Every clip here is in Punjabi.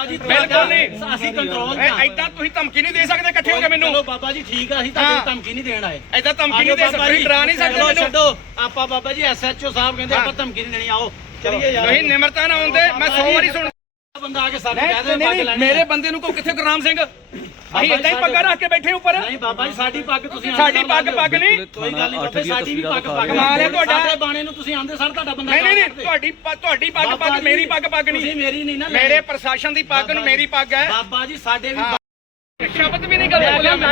ਬਾਬਾ ਜੀ ਬਿਲਕੁਲ ਨਹੀਂ। ਅਸੀਂ ਕੰਟਰੋਲ ਐ- ਐਦਾਂ ਤੁਸੀਂ ਧਮਕੀ ਨਹੀਂ ਦੇ ਸਕਦੇ ਇਕੱਠੇ ਹੋ ਕੇ ਮੈਨੂੰ। ਚਲੋ ਬਾਬਾ ਜੀ ਠੀਕ ਆ ਅਸੀਂ ਹਾਂ। ਤੁਹਾਨੂੰ ਧਮਕੀ ਨਹੀਂ ਦੇਣ ਆਏ। ਐਦਾਂ ਧਮਕੀ ਨਹੀਂ ਦੇ ਆਜੋ ਸਕਦੇ ਬਾਬਾ ਤੁਸੀਂ ਜੀ, ਡਰਾ ਨਹੀਂ ਸਕਦੇ ਚਲੋ ਮੈਨੂੰ। ਛੱਡੋ। ਆਪਾਂ ਬਾਬਾ ਜੀ ਐਸਐਚਓ ਸਾਹਿਬ ਕਹਿੰਦੇ ਆਪਾਂ ਧਮਕੀ ਨਹੀਂ ਦੇਣੀ ਆਓ ਚਲਿਏ ਯਾਰ। ਨਹੀਂ ਨਿਮਰਤਾ ਨਾ ਹੁੰਦੇ ਮੈਂ 100 ਵਾਰੀ ਸੁਣ ਬੰਦਾ ਆ ਕੇ ਸਾਨੂੰ ਕਹਿ ਦੇ ਨਹੀਂ ਪੱਗ ਨਹੀਂ ਲੈਣੀ ਮੇਰੇ। ਬੰਦੇ ਨੂੰ ਕੋ ਕਿੱਥੇ ਗੁਰਨਾਮ ਸਿੰਘ? ਅਸੀਂ ਇਦਾਂ ਹੀ ਪੱਗਾਂ ਰੱਖ ਕੇ ਬੈਠੇ ਉੱਪਰ। ਨਹੀਂ ਬਾਬਾ ਜੀ ਸਾਡੀ ਪੱਗ ਤੁਸੀਂ ਸਾਡੀ ਪੱਗ ਪੱਗ ਨਹੀਂ। ਕੋਈ ਗੱਲ ਨਹੀਂ ਬਾਬਾ ਸਾਡੀ ਵੀ ਪੱਗ ਪੱਗ ਕਮਾਲ ਹੈ ਤੁਹਾਡਾ। ਸਾਡੇ ਬਾਣੇ ਨੂੰ ਤੁਸੀਂ ਆਂਦੇ ਸਰ ਤੁਹਾਡਾ ਬੰਦਾ ਨਹੀਂ ਨਹੀਂ ਨਹੀਂ। ਤੁਹਾਡੀ ਤੁਹਾਡੀ ਪੱਗ ਪੱਗ ਮੇਰੀ ਪੱਗ ਪੱਗ ਤੁਸੀਂ ਨਹੀਂ ਮੇਰੀ ਨਹੀਂ ਨਾ। ਮੇਰੇ ਪ੍ਰਸ਼ਾਸਨ ਦੀ ਪੱਗ ਨੂੰ ਮੇਰੀ ਪੱਗ ਹੈ। ਬਾਬਾ ਜੀ ਸਾਡੇ ਵੀ ਸ਼ਬਦ ਵੀ ਨਹੀਂ ਗੱਲ ਬੋਲਿਆ ਮੈਂ।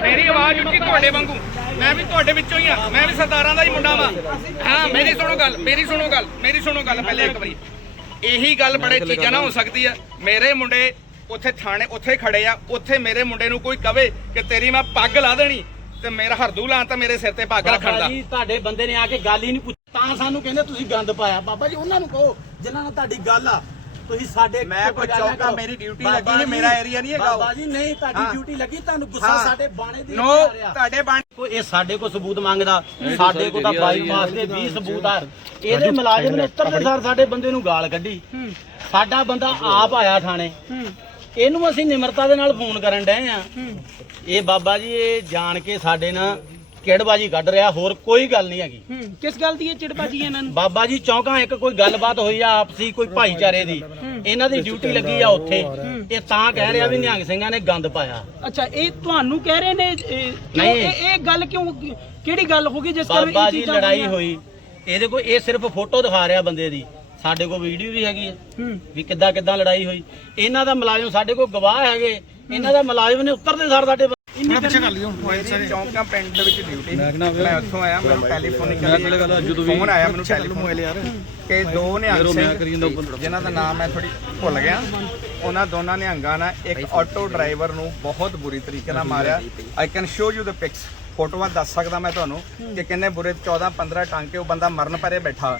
ਮੇਰੀ ਆਵਾਜ਼ ਉੱਚੀ ਤੁਹਾਡੇ ਵਾਂਗੂ। ਮੈਂ ਵੀ ਤੁਹਾਡੇ ਵਿੱਚੋਂ ਹੀ ਆ। ਮੈਂ ਵੀ ਸਰਦਾਰਾਂ ਦਾ ਹੀ ਮੁੰਡਾ ਵਾਂ। ਹਾਂ ਮੇਰੀ ਸੁਣੋ ਗੱਲ ਮੇਰੀ ਸੁਣੋ ਗੱਲ ਮੇਰੀ ਸੁਣੋ ਗੱਲ ਪਹਿਲੇ ਇੱਕ ਵਾਰੀ। ਇਹੀ ਗੱਲ ਬੜੇ ਚੀਜ਼ਾਂ ਨਾਲ ਹੋ ਸਕਦੀ ਆ ਮੇਰੇ ਮੁੰਡੇ ਉੱਥੇ ਥਾਣੇ ਉੱਥੇ ਖੜੇ ਆ ਉੱਥੇ ਮੇਰੇ ਮੁੰਡੇ ਨੂੰ ਕੋਈ ਕਵੇ ਕਿ ਤੇਰੀ ਮੈਂ ਪੱਗ ਲਾ ਦੇਣੀ ਤੇ ਮੇਰਾ ਹਰਦੂ ਲਾਂ ਤਾਂ ਮੇਰੇ ਸਿਰ ਤੇ ਪੱਗ ਰੱਖਣ ਦਾ ਜੀ ਤੁਹਾਡੇ ਬੰਦੇ ਨੇ ਆ ਕੇ ਗੱਲ ਹੀ ਨਹੀਂ ਪੁੱਛੀ ਤਾਂ ਸਾਨੂੰ ਕਹਿੰਦੇ ਤੁਸੀਂ ਗੰਦ ਪਾਇਆ ਬਾਬਾ ਜੀ ਉਹਨਾਂ ਨੂੰ ਕਹੋ ਜਿਨ੍ਹਾਂ ਨਾਲ ਤੁਹਾਡੀ ਗੱਲ ਆ ਤੁਸੀਂ ਸਾਡੇ ਮੈਂ ਕੋਈ ਚੌਂਕਾ। ਮੇਰੀ ਬਾਬਾ ਲੱਗੀ ਹੈ, ਮੇਰਾ area ਨਹੀਂ ਹੈਗਾ। ਬਾਬਾ ਜੀ ਨਹੀਂ ਤੁਹਾਡੀ। ਡਿਊਟੀ ਲੱਗੀ ਤੁਹਾਨੂੰ ਗੁੱਸਾ। ਸਾਡੇ ਬਾਣੇ ਦੀ ਨੋ ਆ ਰਿਹਾ। ਤੁਹਾਡੇ ਬਣ ਕੋਈ ਇਹ ਸਾਡੇ ਕੋਲ ਸਬੂਤ ਮੰਗਦਾ ਸਾਡੇ ਕੋਲ ਤਾਂ ਬਾਈਪਾਸ ਦੇ 20 ਸਬੂਤ ਆ ਇਹਦੇ ਮੁਲਾਜ਼ਮ ਨੇ ਉੱਤਰਦੇ ਸਾਰ ਸਾਡੇ ਬੰਦੇ ਨੂੰ ਗਾਲ ਕੱਢੀ ਸਾਡਾ ਬੰਦਾ ਆਪ ਆਇਆ ਥਾਣੇ ਇਹਨੂੰ ਅਸੀਂ ਨਿਮਰਤਾ ਦੇ ਨਾਲ ਫੋਨ ਕਰਨ ਡਏ ਆ। ਇਹ ਬਾਬਾ ਜੀ ਇਹ ਜਾਣ ਕੇ ਸਾਡੇ ਨਾਲ ਕਿੜਬਾਜੀ ਕੱਢ ਰਿਹਾ ਹੋਰ ਕੋਈ ਗੱਲ ਨਹੀਂ ਹੈਗੀ। ਹੂੰ ਕਿਸ ਗੱਲ ਦੀ ਇਹ ਚਿੜਬਾਜੀ ਇਹਨਾਂ ਨੂੰ? ਬਾਬਾ ਜੀ ਚੌਂਕਾਂ ਇੱਕ ਕੋਈ ਗੱਲਬਾਤ ਹੋਈ ਆ ਆਪਸੀ ਕੋਈ ਭਾਈਚਾਰੇ ਦੀ। ਇਹਨਾਂ ਦੀ ਡਿਊਟੀ ਲੱਗੀ ਆ ਉੱਥੇ। ਇਹ ਤਾਂ ਕਹਿ ਰਿਹਾ ਵੀ ਨਿਹੰਗ ਸਿੰਘਾਂ ਨੇ ਗੰਦ ਪਾਇਆ। ਅੱਛਾ ਇਹ ਤੁਹਾਨੂੰ ਕਹਿ ਰਹੇ ਨੇ ਇਹ- ਕਿਉਂ ਨਹੀਂ। ਇਹ ਇਹ ਗੱਲ ਕਿਉਂ ਕਿਹੜੀ ਗੱਲ ਹੋ ਗਈ ਜਿਸ ਕਾਰਨ ਇਹ ਬਾਬਾ ਜੀ ਚੀਜ਼ਾਂ ਲੜਾਈ ਹੋਈਆਂ? ਹੋਈ। ਇਹਦੇ ਕੋਲ ਇਹ ਸਿਰਫ ਫੋਟੋ ਦਿਖਾ ਰਿਹਾ ਬੰਦੇ ਦੀ। ਸਾਡੇ ਕੋਲ ਵੀਡੀਓ ਵੀ ਹੈਗੀ ਹੈ। ਵੀ ਕਿੱਦਾਂ ਕਿੱਦਾਂ ਲੜਾਈ ਹੋਈ। ਇਹਨਾਂ ਦਾ ਮੁਲਾਜ਼ਮ ਸਾਡੇ ਕੋਲ ਗਵਾਹ ਹੈਗੇ। ਇਹਨਾਂ ਦਾ ਮੁਲਾਜ਼ਮ ਨੇ ਉੱਤਰਦੇ ਸਾਰ ਸਾਡੇ ਇੰਨੀ ਗਰਮੀ- ਮੇਰੀ ਚੌਂਕਾ ਪਿੰਡ ਦੇ ਵਿੱਚ ਡਿਊਟੀ ਮੈਂ ਉੱਥੋਂ ਆਇਆ ਮੈਨੂੰ ਟੈਲੀਫੋਨਿਕਲੀ ਫੋਨ ਆਇਆ ਮੈਨੂੰ ਟੈਲੀਫੋਨ ਕਿ ਦੋ ਨਿਹੰਗ ਸਿੰਘ ਜਿਨ੍ਹਾਂ ਦਾ ਨਾਮ ਮੈਂ ਥੋੜੀ ਭੁੱਲ ਗਿਆ। ਉਹਨਾਂ ਦੋਨਾਂ ਨਿਹੰਗਾਂ ਨੇ ਇੱਕ ਆਟੋ ਡਰਾਈਵਰ ਨੂੰ ਬਹੁਤ ਬੁਰੀ ਤਰੀਕੇ ਨਾਲ ਮਾਰਿਆ। I can show you the pics ਫੋਟੋਆਂ ਦੱਸ ਸਕਦਾ ਮੈਂ ਤੁਹਾਨੂੰ ਕਿ ਕਿੰਨੇ ਬੁਰੇ 14 15 ਟਾਂਕੇ ਉਹ ਬੰਦਾ ਮਰਨ ਪਰੇ ਬੈਠਾ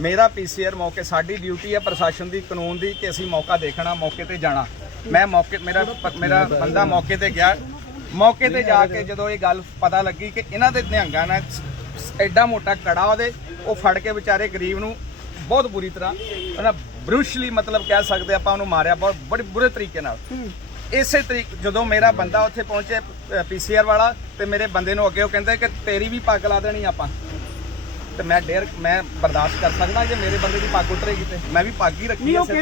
ਮੇਰਾ ਪੀਸੀਆਰ ਮੌਕੇ ਸਾਡੀ ਡਿਊਟੀ ਹੈ ਪ੍ਰਸ਼ਾਸਨ ਦੀ ਕਾਨੂੰਨ ਦੀ ਕਿ ਅਸੀਂ ਮੌਕਾ ਦੇਖਣਾ ਮੌਕੇ ਤੇ ਜਾਣਾ। ਮੈਂ ਮੌਕੇ ਮੇਰਾ ਮੇਰਾ ਬੰਦਾ ਮੌਕੇ ਤੇ ਗਿਆ। ਮੌਕੇ ਤੇ ਜਾ ਕੇ ਜਦੋਂ ਇਹ ਗੱਲ ਪਤਾ ਲੱਗੀ ਕਿ ਇਹਨਾਂ ਦੇ ਨਿਹੰਗਾਂ ਨੇ ਐਡਾ ਮੋਟਾ ਕੜਾ ਉਹਦੇ ਉਹ ਫੜ ਕੇ ਵਿਚਾਰੇ ਗਰੀਬ ਨੂੰ ਬਹੁਤ ਬੁਰੀ ਤਰ੍ਹਾਂ ਉਹਨਾਂ ਬਰੂਸ਼ਲੀ ਮਤਲਬ ਕਹਿ ਸਕਦੇ ਆਪਾਂ ਉਹਨੂੰ ਮਾਰਿਆ ਬਹੁਤ ਬੜੇ ਬੁਰੇ ਤਰੀਕੇ ਨਾਲ। ਇਸੇ ਤਰੀਕ ਜਦੋਂ ਮੇਰਾ ਬੰਦਾ ਉੱਥੇ ਪਹੁੰਚੇ ਪੀਸੀਆਰ ਵਾਲਾ ਤੇ ਮੇਰੇ ਬੰਦੇ ਨੂੰ ਅੱਗੇ ਉਹ ਕਹਿੰਦੇ ਕਿ ਤੇਰੀ ਵੀ ਪੱਗ ਲਾ ਦੇਣੀ ਆਪਾਂ। ਤੇ ਮੈਂ ਡੇਰ ਮੈਂ ਬਰਦਾਸ਼ਤ ਕਰ ਸਕਦਾ ਜੇ ਮੇਰੇ ਬੰਦੇ ਦੀ ਪੱਗ ਉਤਰੇਗੀ ਤੇ। ਮੈਂ ਵੀ ਪੱਗ ਹੀ ਰੱਖੀ ਹੈ ਸਿਰ